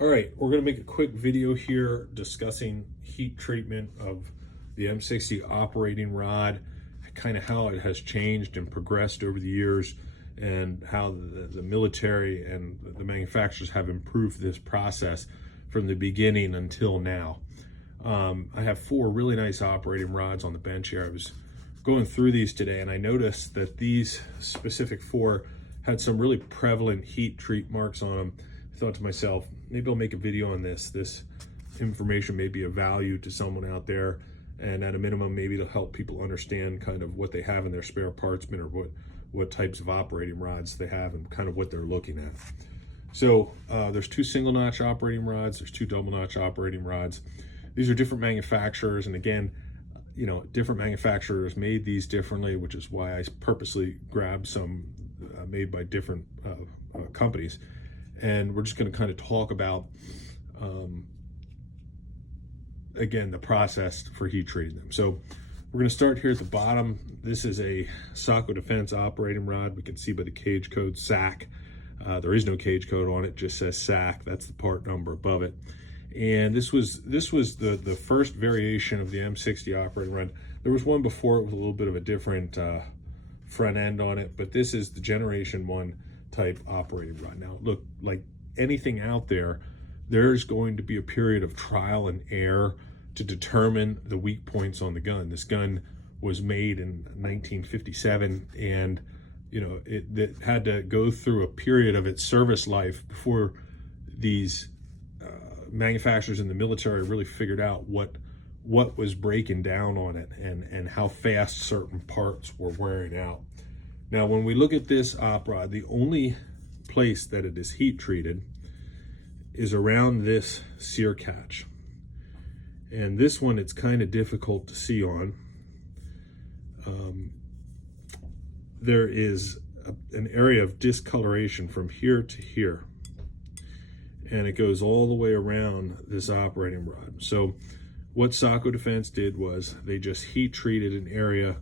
All right, we're going to make a quick video here discussing heat treatment of the M60 operating rod, kind of how it has changed and progressed over the years, and how the military and the manufacturers have improved this process from the beginning until now. I have 4 really nice operating rods on the bench here. I was going through these today and I noticed that these specific 4 had some really prevalent heat treat marks on them. I thought to myself, maybe I'll make a video on this. This information may be of value to someone out there, and at a minimum, maybe it'll help people understand kind of what they have in their spare parts bin, or what types of operating rods they have and kind of what they're looking at. So there's 2 single notch operating rods, there's 2 double notch operating rods. These are different manufacturers, and again, you know, different manufacturers made these differently, which is why I purposely grabbed some made by different companies. And we're just going to kind of talk about, again, the process for heat treating them. So we're going to start here at the bottom. This is a Sako Defense operating rod. We can see by the cage code SAC. There is no cage code on it, just says SAC. That's the part number above it. And this was the first variation of the M60 operating rod. There was one before it with a little bit of a different front end on it, but this is the generation 1 type operating rod. Now look, like anything out there, there's going to be a period of trial and error to determine the weak points on the gun. This gun was made in 1957, and you know, it had to go through a period of its service life before these manufacturers in the military really figured out what was breaking down on it, and how fast certain parts were wearing out. Now, when we look at this OpRod, the only place that it is heat treated is around this sear catch. And this one, it's kind of difficult to see on. There is an area of discoloration from here to here, and it goes all the way around this operating rod. So what Sako Defense did was they just heat treated an area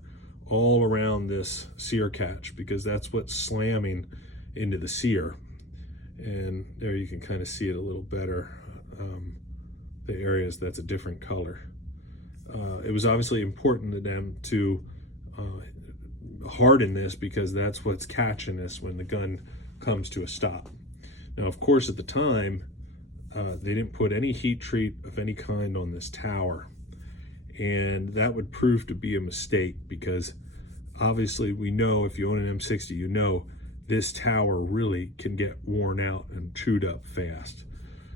all around this sear catch, because that's what's slamming into the sear. And there you can kind of see it a little better, the areas that's a different color. It was obviously important to them to harden this, because that's what's catching this when the gun comes to a stop. Now, of course, at the time, they didn't put any heat treat of any kind on this tower. And that would prove to be a mistake, because obviously we know, if you own an M60, you know this tower really can get worn out and chewed up fast.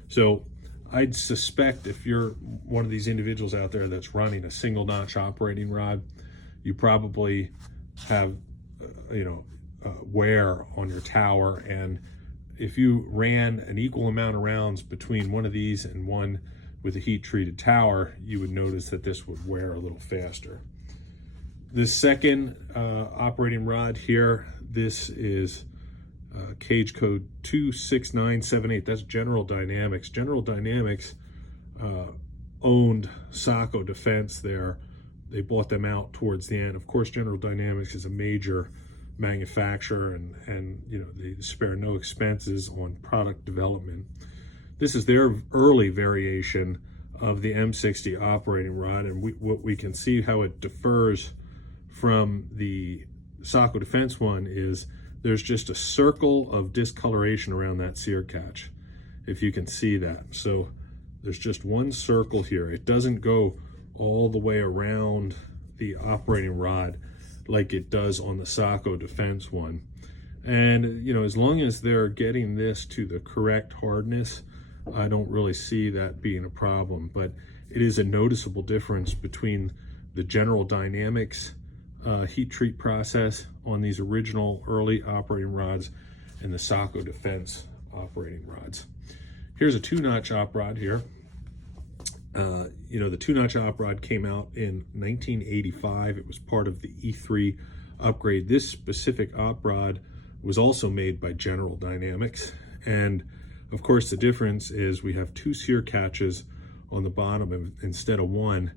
So I'd suspect if you're one of these individuals out there that's running a single notch operating rod, you probably have wear on your tower. And if you ran an equal amount of rounds between one of these and one with a heat treated tower, you would notice that this would wear a little faster. The second operating rod here, this is cage code 26978. That's General Dynamics. General Dynamics owned Sako Defense there. They bought them out towards the end. Of course, General Dynamics is a major manufacturer, and you know, they spare no expenses on product development. This is their early variation of the M60 operating rod, and what we can see how it differs from the Sako Defense one is there's just a circle of discoloration around that sear catch, if you can see that. So there's just one circle here. It doesn't go all the way around the operating rod like it does on the Sako Defense one. And you know, as long as they're getting this to the correct hardness, I don't really see that being a problem. But it is a noticeable difference between the General Dynamics heat treat process on these original early operating rods and the Sako Defense operating rods. Here's a 2-notch OpRod here. You know, the 2-notch OpRod came out in 1985. It was part of the E3 upgrade. This specific OpRod was also made by General Dynamics. And of course, the difference is we have 2 sear catches on the bottom instead of 1.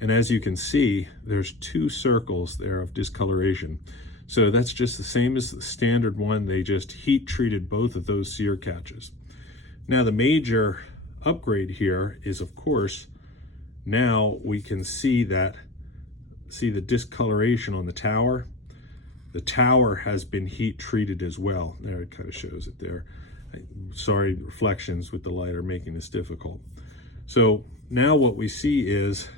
And as you can see, there's 2 circles there of discoloration. So that's just the same as the standard one. They just heat treated both of those sear catches. Now the major upgrade here is, of course, now we can see the discoloration on the tower. The tower has been heat treated as well. There, it kind of shows it there. Sorry, reflections with the light are making this difficult. So now what we see is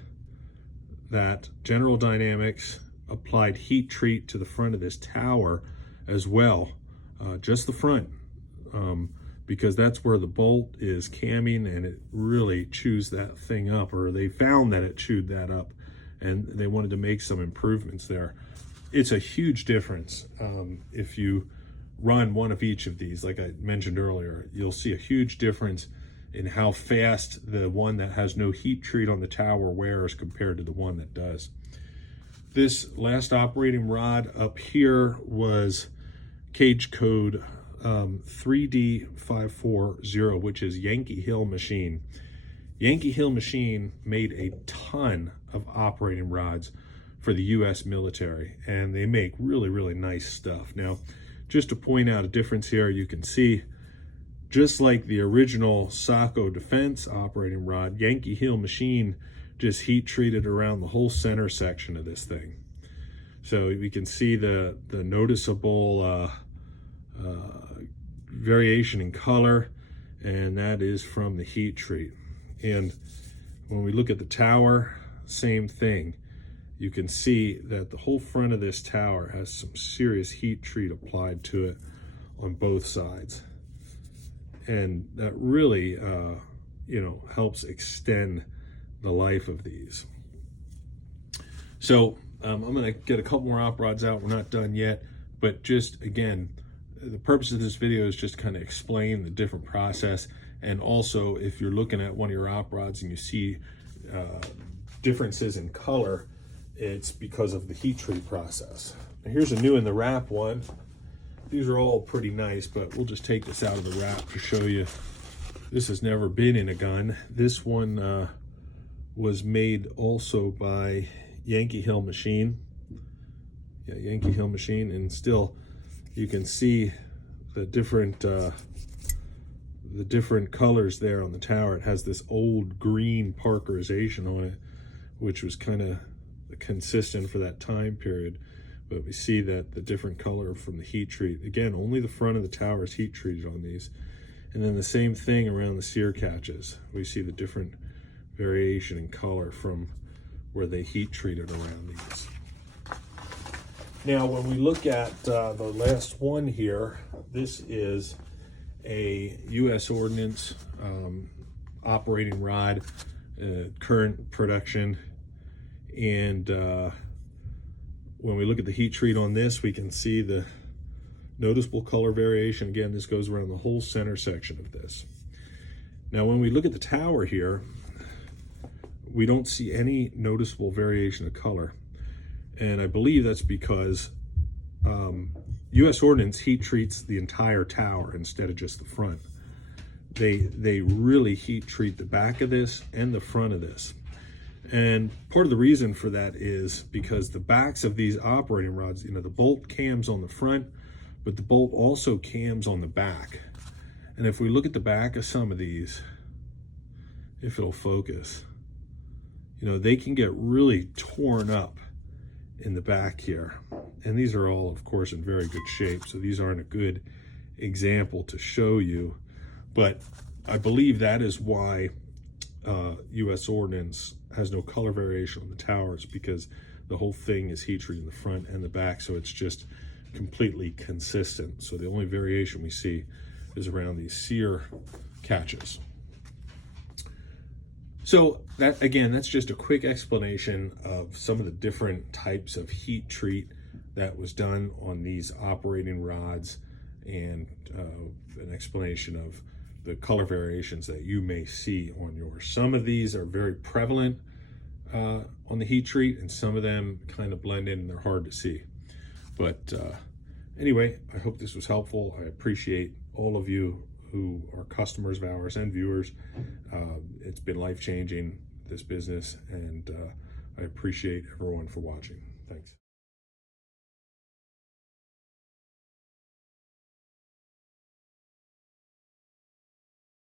that General Dynamics applied heat treat to the front of this tower as well, just the front, because that's where the bolt is camming and it really chews that thing up, or they found that it chewed that up and they wanted to make some improvements there. It's a huge difference. If you run one of each of these, like I mentioned earlier, you'll see a huge difference in how fast the one that has no heat treat on the tower wears compared to the one that does. This last operating rod up here was cage code 3D540, which is Yankee Hill machine. Yankee Hill machine made a ton of operating rods for the US military, and they make really, really nice stuff. Now, just to point out a difference here, you can see, just like the original Sako defense operating rod, Yankee Hill machine just heat treated around the whole center section of this thing. So we can see the noticeable variation in color, and that is from the heat treat. And when we look at the tower, same thing. You can see that the whole front of this tower has some serious heat treat applied to it on both sides. And that really, helps extend the life of these. So I'm gonna get a couple more OpRods out. We're not done yet, but just again, the purpose of this video is just kind of explain the different process. And also, if you're looking at one of your OpRods and you see differences in color, it's because of the heat treat process. Now here's a new in the wrap one. These are all pretty nice, but we'll just take this out of the wrap to show you. This has never been in a gun. This one was made also by Yankee Hill machine. Yeah, Yankee Hill machine, and still you can see the different colors there on the tower. It has this old green parkerization on it, which was kind of consistent for that time period. But we see that the different color from the heat treat. Again, only the front of the tower is heat treated on these. And then the same thing around the sear catches. We see the different variation in color from where they heat treated around these. Now, when we look at the last one here, this is a U.S. Ordnance operating rod, current production. And when we look at the heat treat on this, we can see the noticeable color variation. Again, this goes around the whole center section of this. Now, when we look at the tower here, we don't see any noticeable variation of color. And I believe that's because U.S. Ordnance heat treats the entire tower instead of just the front. They really heat treat the back of this and the front of this. And part of the reason for that is because the backs of these operating rods, the bolt cams on the front, but the bolt also cams on the back. And if we look at the back of some of these, if it'll focus, they can get really torn up in the back here. And these are all, of course, in very good shape. So these aren't a good example to show you, but I believe that is why U.S. Ordnance has no color variation on the towers, because the whole thing is heat treated in the front and the back, so it's just completely consistent. So the only variation we see is around these sear catches. So that, again, that's just a quick explanation of some of the different types of heat treat that was done on these operating rods, and an explanation of the color variations that you may see on yours. Some of these are very prevalent on the heat treat, and some of them kind of blend in and they're hard to see. But anyway, I hope this was helpful. I appreciate all of you who are customers of ours and viewers. It's been life-changing, this business, and I appreciate everyone for watching. Thanks.